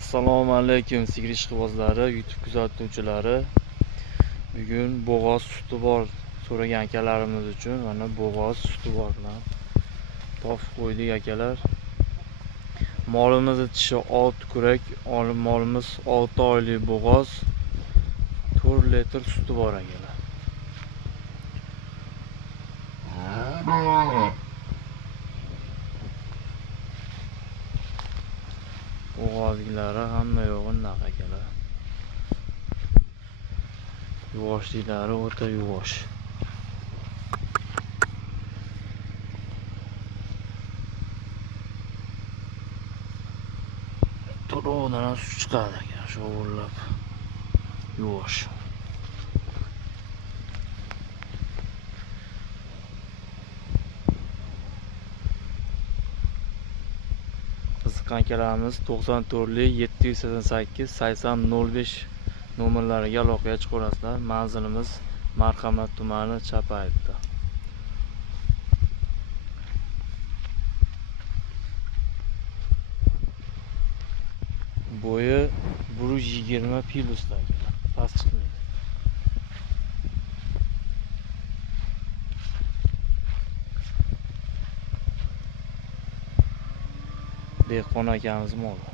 Assalomu alaykum sigir ishqibozlari, YouTube kuzatuvchilari. Bugun bo'g'oz suti bor so'ragan akalarimiz uchun mana bo'g'oz suti bor bilan topib qo'ydik akalar. Molimiz tishi 6 kurak, molimiz 6 oylik bo'g'oz, 4 litr suti bor akalar. Bo'g'ozliklari hamma yo'g'i naq akalar. Yuvoshliklari o'ta yuvosh. To'g'ridan ham suv chiqadi ekan, shovullab. Yuvosh. Akalarimiz 94lik 788 8005 nomerlariga aloqaga chiqa olasizlar. Manzilimiz Marhamat tumani Chapayevda. Bo'yi 120 plyusdagi. Past chiqmaydi. Dehqon akamiz moli.